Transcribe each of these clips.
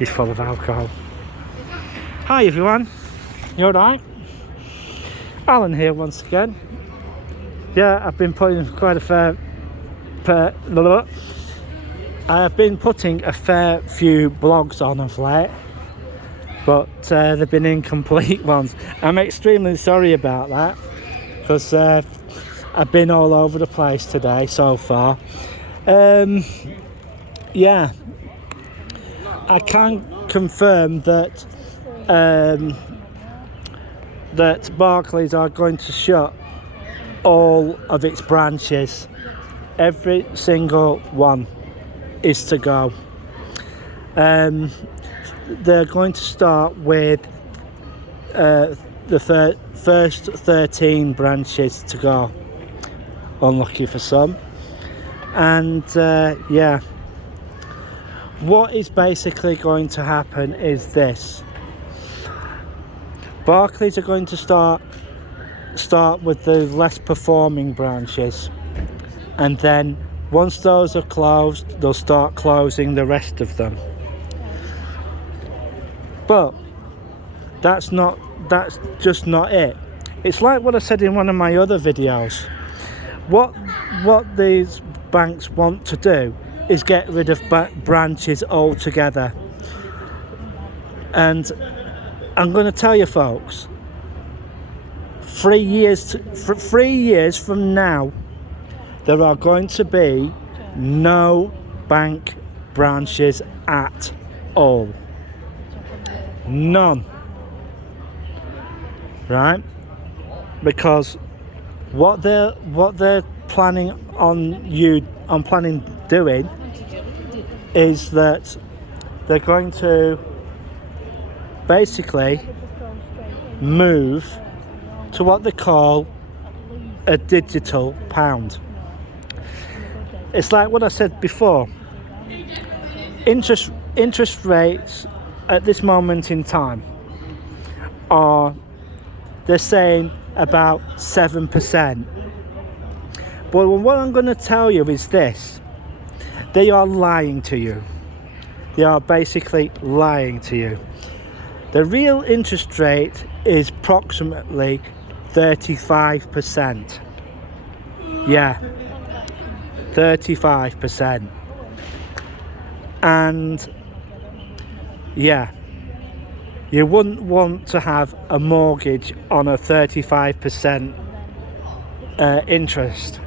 is full of alcohol. Hi everyone, you alright? Alan here once again. Yeah, I've been putting quite a fair I've been putting a fair few blogs on of late, but they've been incomplete ones. I'm extremely sorry about that, because I've been all over the place today so far. Yeah, I can confirm that that Barclays are going to shut all of its branches. Every single one is to go. They're going to start with the first 13 branches to go. Unlucky for some. And yeah, what is basically going to happen is this. Barclays are going to start with the less performing branches, and then once those are closed, they'll start closing the rest of them. But that's just not it. It's like what I said in one of my other videos. What these banks want to do is get rid of branches altogether. And I'm going to tell you folks, 3 years from now, there are going to be no bank branches at all. None. Right? Because what they're planning doing is that they're going to basically move to what they call a digital pound. It's like what I said before. Interest rates at this moment in time they're saying about 7%. But what I'm going to tell you is this: they are lying to you. They are basically lying to you. The real interest rate is approximately 35%. Yeah, 35%. And yeah, you wouldn't want to have a mortgage on a 35% interest.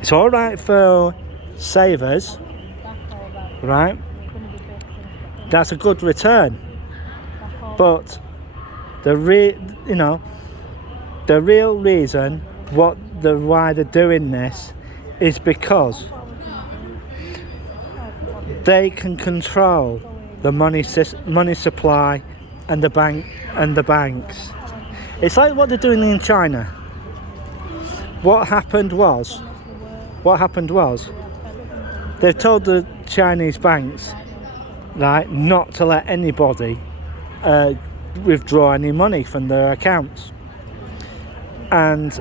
It's all right for savers, right? That's a good return. But the real reason why they're doing this is because they can control the money supply and the banks. It's like what they're doing in China. What happened was they've told the Chinese banks, right, not to let anybody withdraw any money from their accounts, and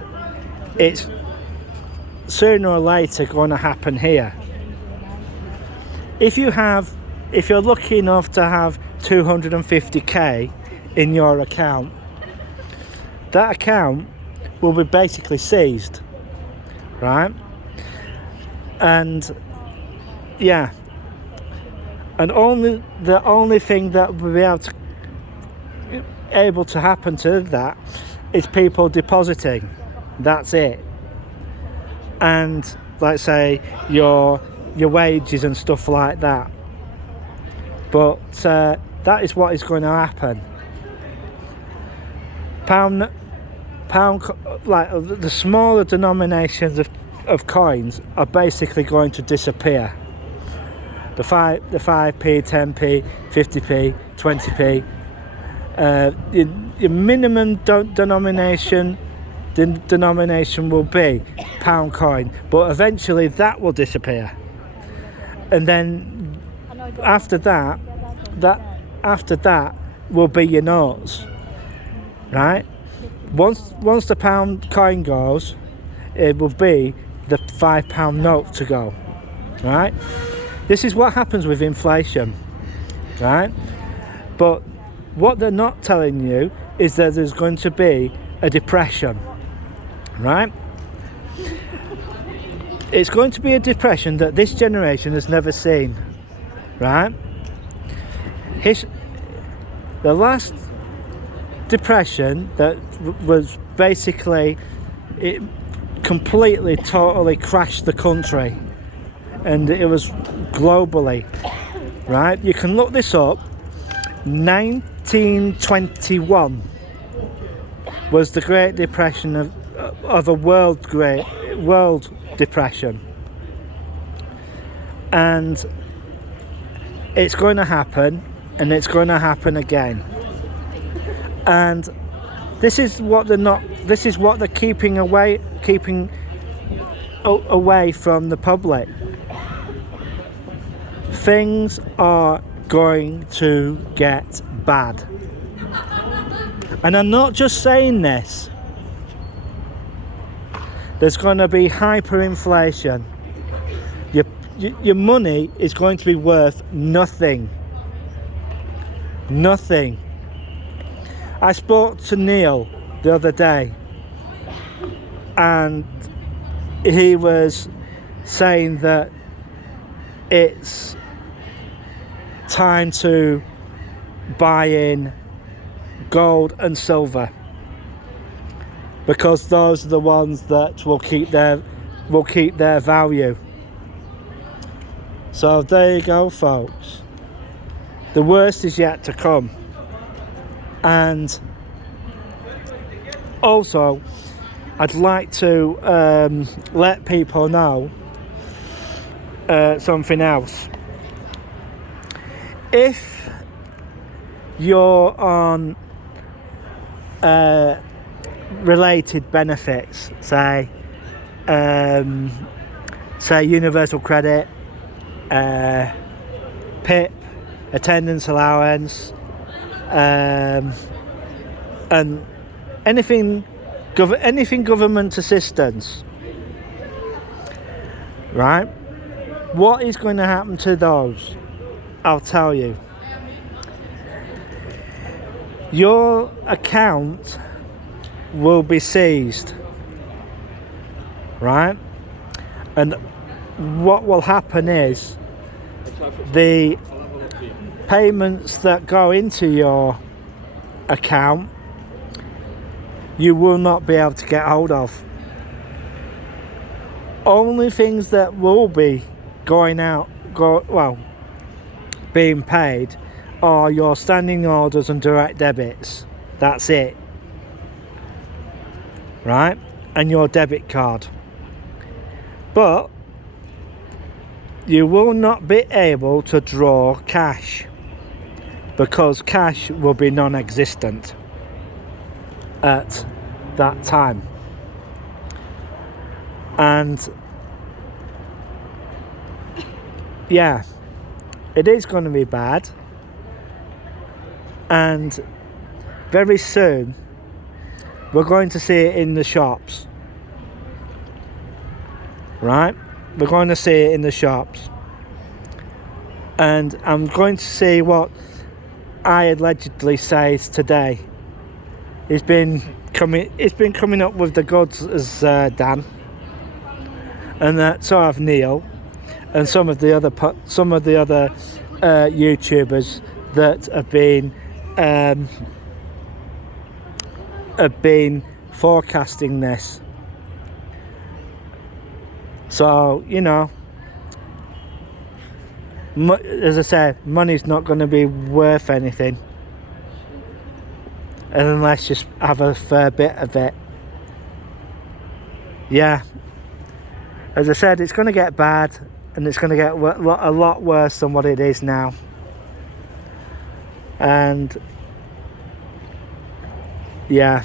it's sooner or later going to happen here. If you're lucky enough to have 250k in your account, that account will be basically seized, right? And yeah, and the only thing that will be able to happen to that is people depositing. That's it. And like say your wages and stuff like that. But that is what is going to happen. Pound, like the smaller denominations of coins are basically going to disappear. The 5p, 10p, 50p, 20p. Your minimum denomination will be pound coin, but eventually that will disappear. And then after that will be your notes, right? Once the pound coin goes, it will be the £5 note to go, right? This is what happens with inflation. right? But what they're not telling you is that there's going to be a depression, right? It's going to be a depression that this generation has never seen, right? The last depression that was basically, it completely, totally crashed the country, and it was globally, right? You can look this up. 1921 was the Great Depression of a world depression, and it's going to happen, and it's going to happen again. And this is what they're keeping away from the public. Things are going to get bad. And I'm not just saying this. There's going to be hyperinflation. Your money is going to be worth nothing. Nothing. I spoke to Neil the other day, and he was saying that it's time to buy in gold and silver, because those are the ones that will keep their value. So there you go, folks. The worst is yet to come. And also, I'd like to let people know something else. If you're on related benefits, say universal credit, PIP, attendance allowance, and anything government assistance, right? What is going to happen to those? I'll tell you. Your account will be seized, right? And what will happen is the payments that go into your account, you will not be able to get hold of. Only things that will be being paid are your standing orders and direct debits. That's it, right? And your debit card. But you will not be able to draw cash, because cash will be non-existent at that time. And yeah, it is going to be bad. And very soon we're going to see it in the shops, right? We're going to see it in the shops. And I'm going to see what I allegedly says today. It's been coming up with the goods as Dan, and so have Neil, and some of the other YouTubers that have been forecasting this. So, you know, as I said, money's not going to be worth anything unless you have a fair bit of it. Yeah, as I said, it's going to get bad, and it's going to get a lot worse than what it is now. And yeah,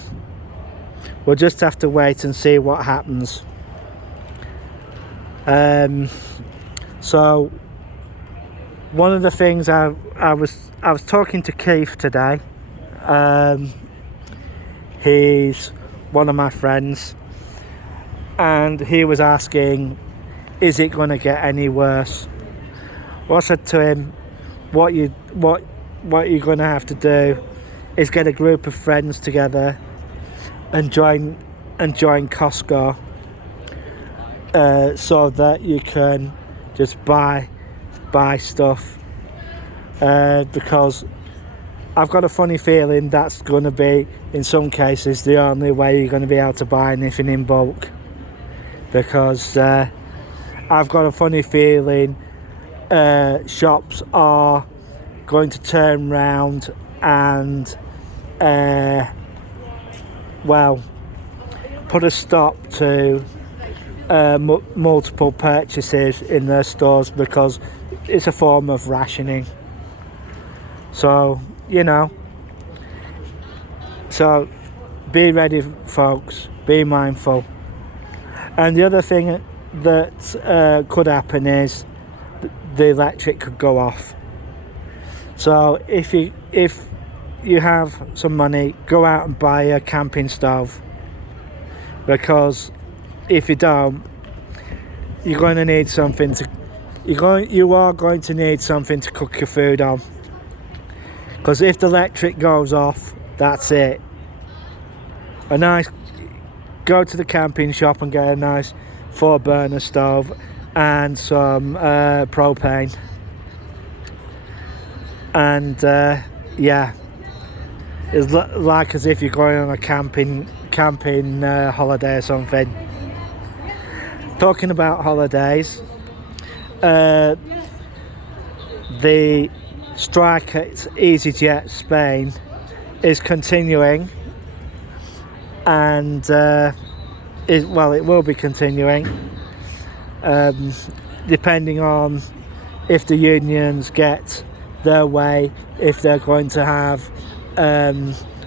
we'll just have to wait and see what happens. So one of the things I was talking to Keith today. He's one of my friends, and he was asking, is it going to get any worse? Well, I said to him, what you're going to have to do is get a group of friends together and join Costco, so that you can just buy stuff, because I've got a funny feeling that's going to be, in some cases, the only way you're going to be able to buy anything in bulk, because I've got a funny feeling shops are going to turn round and put a stop to multiple purchases in their stores, because it's a form of rationing. So, so be ready, folks, be mindful. And the other thing that could happen is the electric could go off. So if you have some money, go out and buy a camping stove, because if you don't, you're going to need something to you are going to need something to cook your food on, because if the electric goes off, that's it. Go to the camping shop and get a nice 4-burner stove and some propane, and it's like as if you're going on a camping holiday or something. Talking about holidays, the strike at EasyJet Spain is continuing, and it will be continuing, depending on if the unions get their way, if they're going to have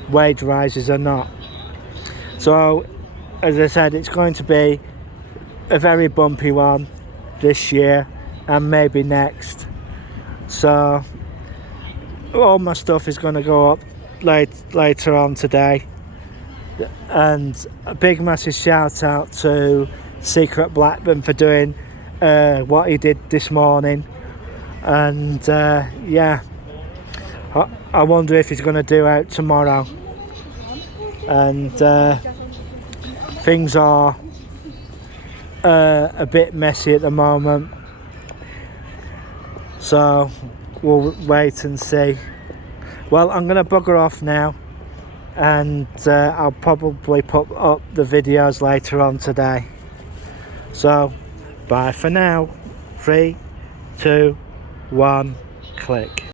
wage rises or not. So, as I said, it's going to be a very bumpy one this year and maybe next. So all my stuff is going to go up later on today, and a big massive shout out to Secret Blackburn for doing what he did this morning. And I wonder if he's going to do out tomorrow. And things are a bit messy at the moment, so we'll wait and see. Well, I'm going to bugger off now, and I'll probably put up the videos later on today. So bye for now. 3, 2, 1, click.